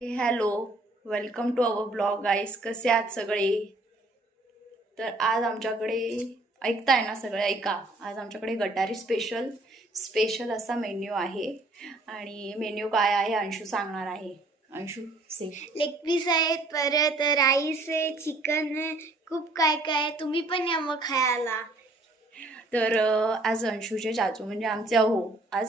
Hello, welcome to our blog guys. कसे आहात सगळे? तर आज आमच्याकडे ऐकताय ना सगळे? ऐका, आज आमच्याकडे गटारी स्पेशल असा मेन्यू आहे. आणि मेन्यू काय आहे अंशू सांगणार आहे. अंशू से. लेग पीस आहे, परत राईस आहे, चिकन आहे, खूप काय काय. तुम्ही पण या मग खायला. तर आज अंशूचे चाचू म्हणजे आमचे आज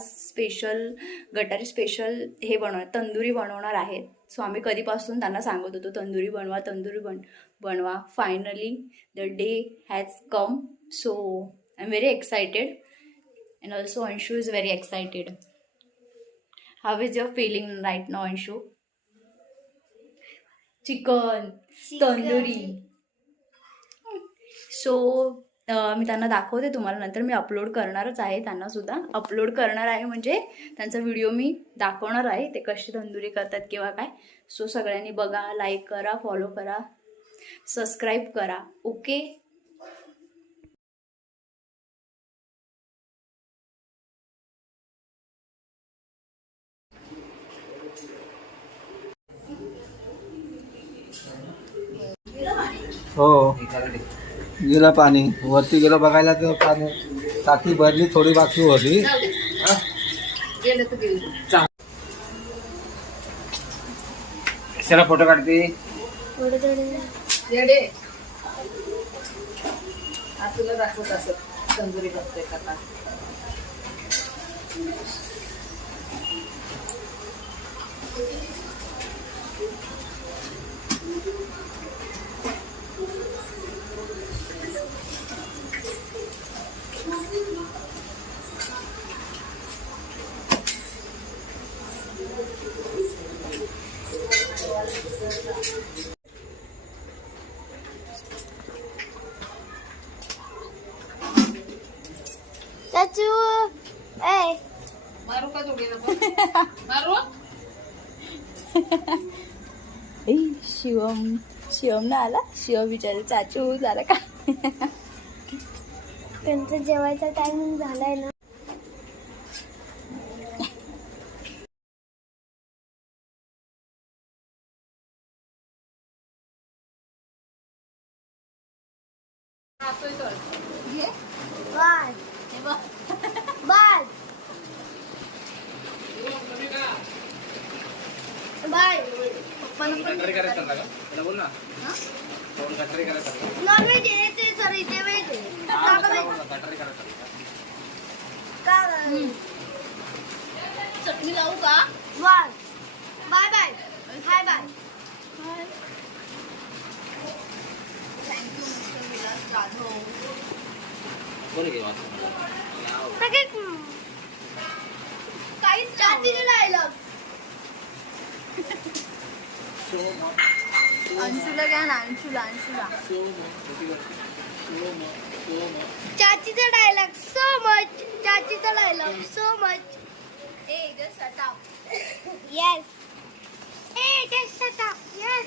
गटारी स्पेशल हे तंदुरी बनवणार आहेत. सो आम्ही कधीपासून त्यांना सांगत होतो तंदुरी बनवा. Finally the day has come. So I am very excited and also Anshu is very excited. How is your feeling right now Anshu? Chicken tandoori. So मी त्यांना दाखवते तुम्हाला. नंतर मी अपलोड करणारच आहे, त्यांना सुद्धा अपलोड करणार आहे. म्हणजे त्यांचा व्हिडिओ मी दाखवणार आहे ते कशी तंदुरी करतात किंवा काय. सो सगळ्यांनी बघा, लाईक करा, फॉलो करा, सबस्क्राईब करा. ओके. हो, गेलं पाणी वरती. गेलो बघायला तर पाणी टाकी भरली, थोडी बाकी होती. चला फोटो काढते. तुला दाखवत असत तंदुरी करतोय का. चाचू ए मारू का थोडी मारू. शिवम ना आला. शिवम विचारले चाचू झालं का? त्यांचं जेवायचा टायमिंग झालाय ना. Bye bye bye. बोल ना. नॉनव्हेज आहे ते सर, इथे वेज चटणी लावू का? Bye bye bye hi bye. Thank you mister Vilas Jadhav. काहीच चाचीने डायलॉग. अंशूला घ्या ना, अंशूला. चाचीचा डायलॉग सो मच. चाचीचा डायलॉग सो मच. ए जस्ट शट अप. येस. ए जस्ट शट अप. येस.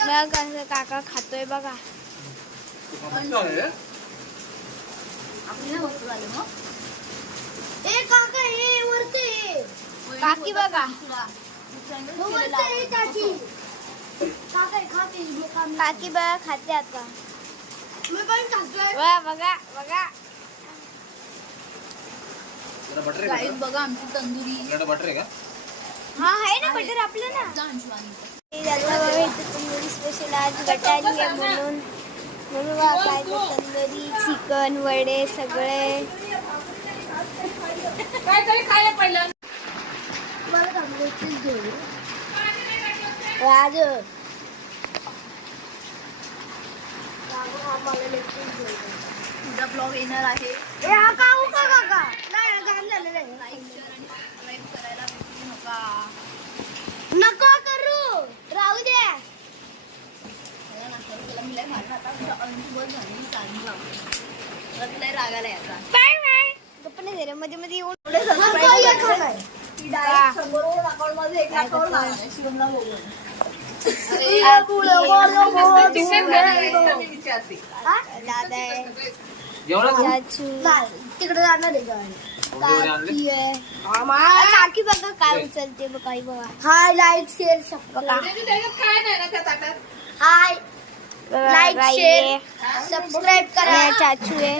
बघा कसं काका खातोय बघा. आपली ना वस्तू झाली मग. ए काका हे वरते काकी बघा. काकी बघा खाते आता. मी पण खातोय. बघा बघा. गाईस बघा आमची तंदुरी. बटर आहे का? हा आहे ना बटर आपलं ना. जा अंशू आणि तंदुरी स्पेशल आज गटारी आहे म्हणून काय तंदुरी, चिकन, वडे सगळे. काहीतरी खायला पहिलं. राज तुझा ब्लॉग येणार आहे. काका लाईक शेअर आणि सबस्क्राईब करायला विसरू नका. नको करू, राहू दे. मला नाश्ता केला, मी लय भांडण आता अंशू बस झाली चालू. मला तुला रागायला यायचा. Bye bye. गप्पा दे रे मध्ये मध्ये येऊन. डायरेक्ट समोर अकाउंट मध्ये 1 लाखावर शिवमला बोलवलं. दादा आहे, जेवढं तिकडे जाणार आहे काकी आहे. काकी बघा काय उचलते काही बघा. हाय लाईक शेअर हाय लाईक शेअर सबस्क्राईब करा. चाचू आहे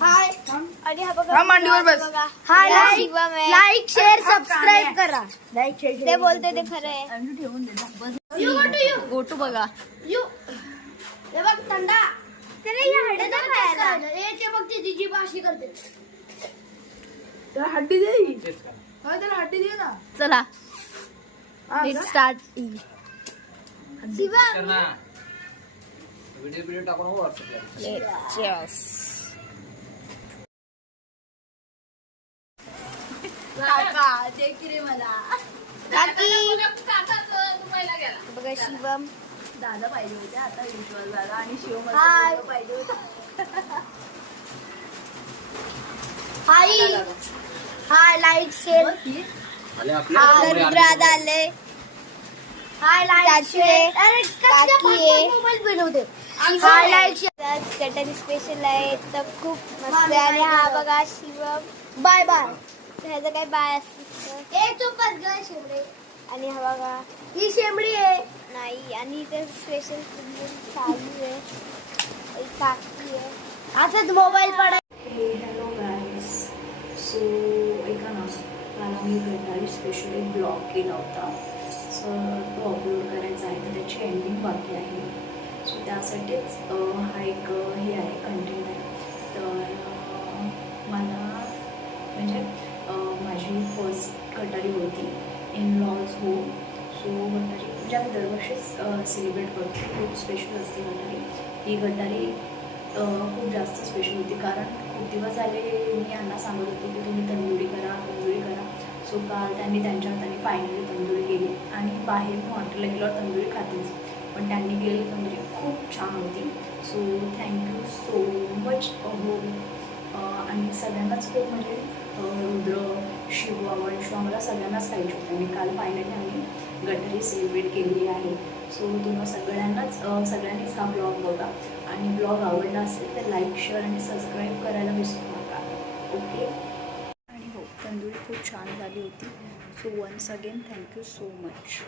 हाय आणि हा बघा मांडीवर बस. हाय लाईक शेअर सबस्क्राईब करा. ते बोलते ते खरं आहे. गोटू बघा. हे बघ थंडा. त्याला या हड्डीचा खायला. ते बघ ती जीभ अशी करते. हड्डी दे. चला स्टार्ट. शिवा व्हिडिओ टाकून व्हॉट्सअपला. काकी बघा शिवम दादा पाहिजे होते आता विश्वास दादा आणि शिव हाय. पाहिजे होता. हाय हाय लाईक शेअर. हाय रुद्रादा आले. हाय लाईक शेअर. काकी मोबाईल बनवते. हाय लाईक शेअर. कटरी स्पेशल आहे तर खूप मस्त आहे. आणि हा बघा शिवम बाय बाय. ह्याचं काय बाय असतं शेंबडे. आणि हा बघा ही शेंबडी आहे नाही. आणि इथे स्पेशल चालू आहे. काकी आहे असंच मोबाईल पडा. Hello guys. सो ऐका ना, मला मी गटारी स्पेशल एक ब्लॉग केला होता. सो तो अपलोड करायचा आहे तर त्याची एंडिंग बाकी आहे. सो त्यासाठीच हा एक हे आहे कंटेंट आहे. तर मला म्हणजे माझी फर्स्ट गटारी होती इन लॉज होम. सो गटारी म्हणजे आम्ही दरवर्षीच सेलिब्रेट करतो. खूप स्पेशल असते गटारी. ही गटारी खूप जास्त स्पेशल होती कारण खूप दिवस झाले मी यांना सांगत होते की तुम्ही तंदुरी करा तंदुरी करा. सो काल त्यांनी त्यांच्या हाताने फायनली तंदुरी केली आणि बाहेर हॉटेलला गेल्यावर तंदुरी खातेच पण त्यांनी केलेली तंदुरी खूप छान होती. सो थँक्यू सो मच हो. आणि सगळ्यांनाच खूप म्हणजे रुद्र शिव वंशू आम्हाला सगळ्यांनाच पाहिजे होतं आणि काल फायनली आम्ही गटारी सेलिब्रेट केलेली आहे. सो तुम्हाला सगळ्यांनीच हा ब्लॉग बघा आणि ब्लॉग आवडला असेल तर लाईक शेअर आणि सबस्क्राईब करायला विसरू नका. ओके. आणि हो तंदुरी खूप छान झाली होती. So once again thank you so much.